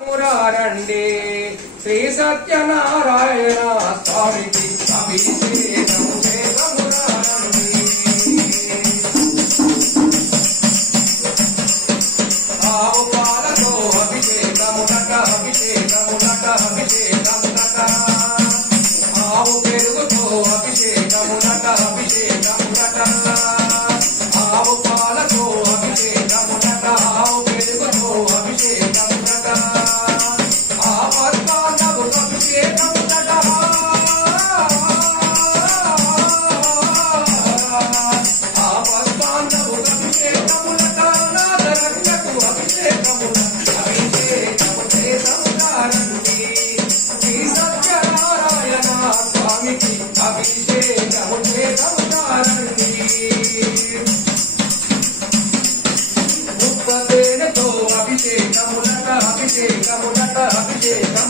మురారండి శ్రీ సత్యనారాయణ స్వామికి అభిషేకము చేతమురారండి. ఆవు పాలతో అభిషేకమునట అభిషేకమునట అభిషేకమునట ఆవు పెరుగుతో అభిషేకమునట అభిషేకమునట ఆవు పాలతో అభిషేకమునట ఆవు పెరుగుతో అభిషేకమునట అభిషేకము చేతమురారండి. ముప్ప తేనెతో అభిషేకమునట అభిషేకమునట అభిషేకం